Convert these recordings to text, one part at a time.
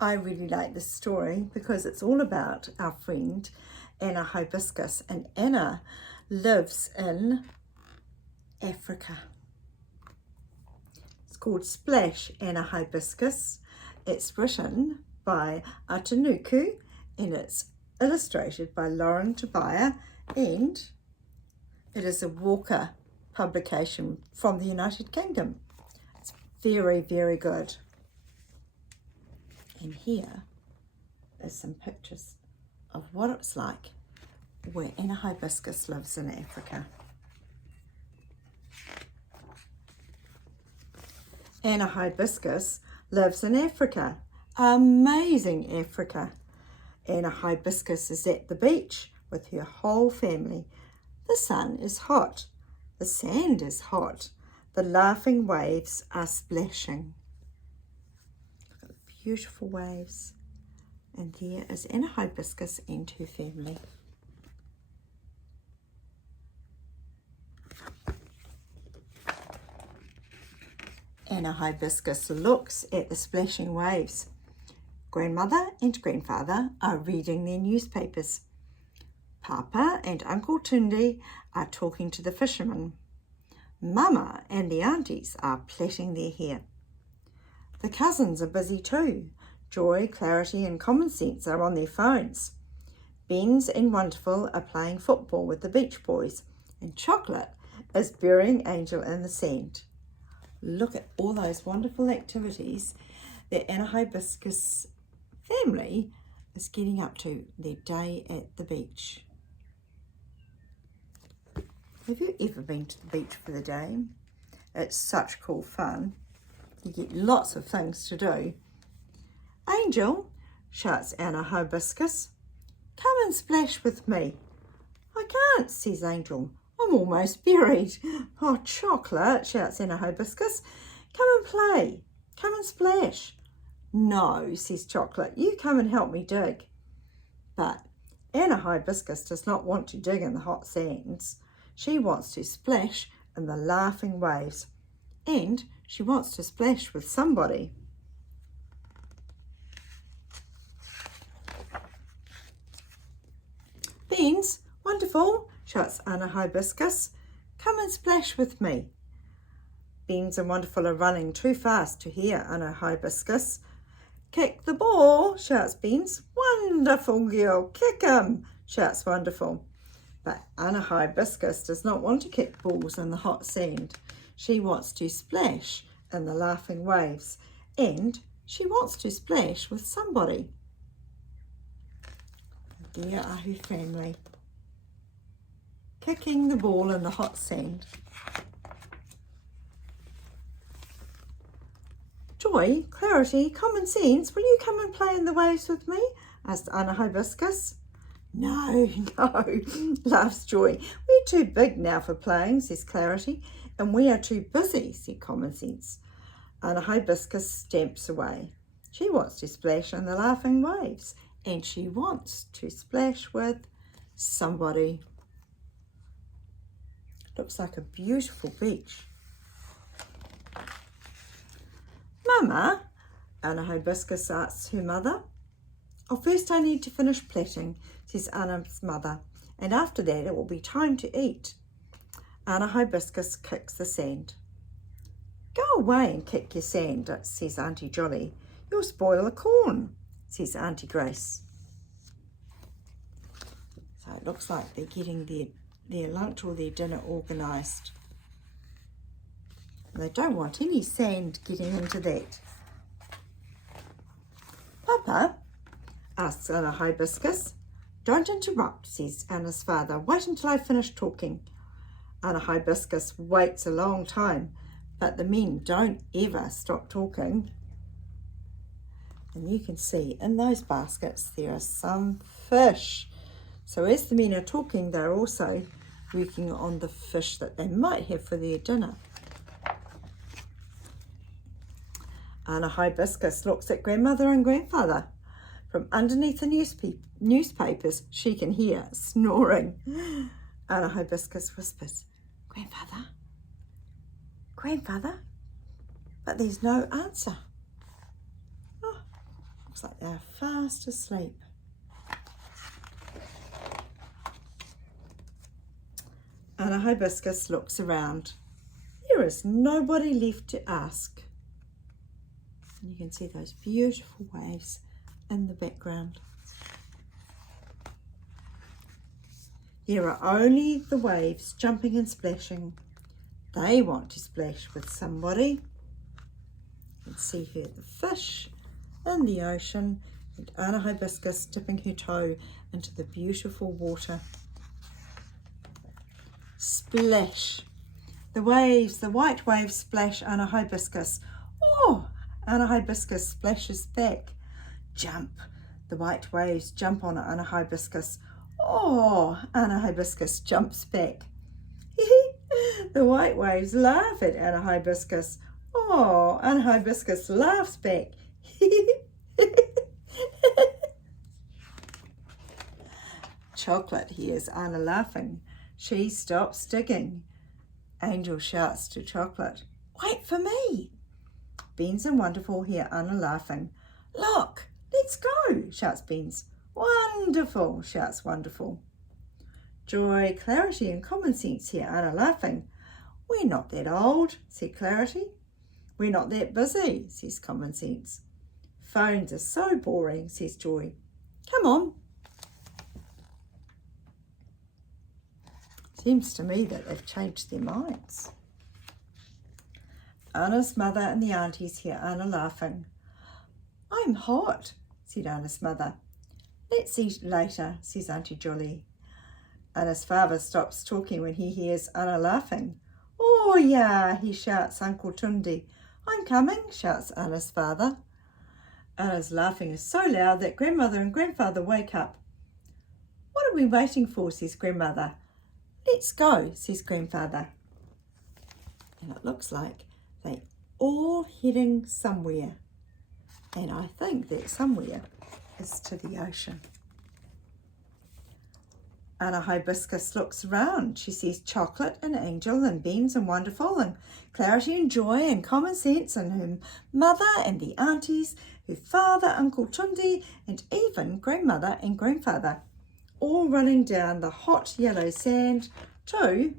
I really like this story because it's all about our friend Anna Hibiscus, and Anna lives in Africa. It's called Splash Anna Hibiscus. It's written by Atinuke and it's illustrated by Lauren Tobia, and it is a Walker publication from the United Kingdom. It's very, very good. And here is some pictures of what it's like where Anna Hibiscus lives in Africa. Anna Hibiscus lives in Africa. Amazing Africa. Anna Hibiscus is at the beach with her whole family. The sun is hot. The sand is hot. The laughing waves are splashing. Look at the beautiful waves. And there is Anna Hibiscus and her family. Anna Hibiscus looks at the splashing waves. Grandmother and grandfather are reading their newspapers. Papa and Uncle Tunde are talking to the fishermen. Mama and the aunties are plaiting their hair. The cousins are busy too. Joy, Clarity and Common Sense are on their phones. Beans and Wonderful are playing football with the beach boys, and Chocolate is burying Angel in the sand. Look at all those wonderful activities that Anna Hibiscus family is getting up to their day at the beach. Have you ever been to the beach for the day? It's such cool fun. You get lots of things to do. Angel, shouts Anna Hibiscus, come and splash with me. I can't, says Angel. I'm almost buried. Oh, Chocolate, shouts Anna Hibiscus, come and play. Come and splash. No, says Chocolate, you come and help me dig. But Anna Hibiscus does not want to dig in the hot sands. She wants to splash in the laughing waves. And she wants to splash with somebody. Beans, Wonderful, shouts Anna Hibiscus, come and splash with me. Beans and Wonderful are running too fast to hear Anna Hibiscus. Kick the ball, shouts Beans. Wonderful girl, kick him, shouts Wonderful. But Anna Hibiscus does not want to kick balls in the hot sand. She wants to splash in the laughing waves, and she wants to splash with somebody. There are her family, kicking the ball in the hot sand. Joy, Clarity, Common Sense, will you come and play in the waves with me? Asked Anna Hibiscus. No, no, laughs Joy. We're too big now for playing, says Clarity, and we are too busy, said Common Sense. Anna Hibiscus stamps away. She wants to splash in the laughing waves, and she wants to splash with somebody. Looks like a beautiful beach. Mama, Anna Hibiscus asks her mother. Oh, first I need to finish plaiting, says Anna's mother, and after that it will be time to eat. Anna Hibiscus kicks the sand. Go away and kick your sand, says Auntie Jolly. You'll spoil the corn, says Auntie Grace. So it looks like they're getting their lunch or their dinner organised. They don't want any sand getting into that. Papa, asks Anna Hibiscus. Don't interrupt, says Anna's father. Wait until I finish talking. Anna Hibiscus waits a long time, but the men don't ever stop talking. And you can see in those baskets there are some fish. So as the men are talking, they're also working on the fish that they might have for their dinner. Anna Hibiscus looks at grandmother and grandfather. From underneath the newspapers, she can hear snoring. Anna Hibiscus whispers, Grandfather, Grandfather, but there's no answer. Oh, Looks like they're fast asleep. And a hibiscus looks around. There is nobody left to ask. And you can see those beautiful waves in the background. There are only the waves jumping and splashing. They want to splash with somebody. You can see here the fish in the ocean and Ana Hibiscus dipping her toe into the beautiful water. Splash. The waves, the white waves splash Ana Hibiscus. Oh, Ana Hibiscus splashes back. Jump. The white waves jump on Ana Hibiscus. Oh, Ana Hibiscus jumps back. The white waves laugh at Ana Hibiscus. Oh, Ana Hibiscus laughs back. Chocolate hears Ana laughing. She stops digging. Angel shouts to Chocolate, "Wait for me!" Beans and Wonderful hear Ana laughing. "Look, let's go!" shouts Beans. "Wonderful!" shouts Wonderful. Joy, Clarity and Common Sense hear Ana laughing. "We're not that old," said Clarity. "We're not that busy," says Common Sense. "Phones are so boring," says Joy. "Come on." Seems to me that they've changed their minds. Ana's mother and the aunties hear Ana laughing. "I'm hot," said Ana's mother. "Let's eat later," says Auntie Jolly. Ana's father stops talking when he hears Ana laughing. "Oh yeah," he shouts Uncle Tundi. "I'm coming," shouts Ana's father. Ana's laughing is so loud that Grandmother and Grandfather wake up. "What are we waiting for?" says Grandmother. "Let's go," says Grandfather. And it looks like they all heading somewhere. And I think that somewhere is to the ocean. Ana Hibiscus looks around. She sees Chocolate and Angel and Beans and Wonderful and Clarity and Joy and Common Sense and her mother and the aunties, her father, Uncle Tundi, and even Grandmother and Grandfather, all running down the hot yellow sand to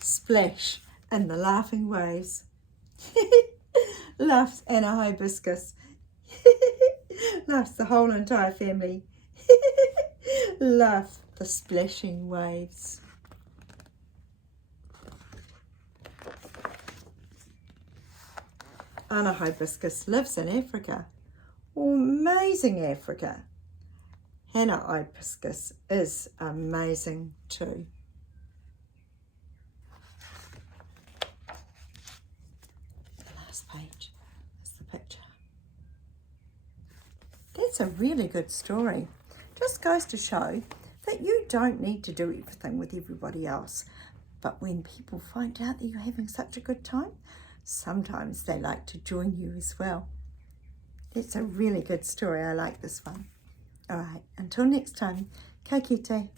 splash in the laughing waves. Laughs Ana Hibiscus. Laughs the whole entire family. Laugh the splashing waves. Ana Hibiscus lives in Africa. Amazing Africa. Ana Hibiscus is amazing too. The last page is the picture. That's a really good story. Just goes to show that you don't need to do everything with everybody else. But when people find out that you're having such a good time, sometimes they like to join you as well. That's a really good story. I like this one. All right, until next time, ka kite.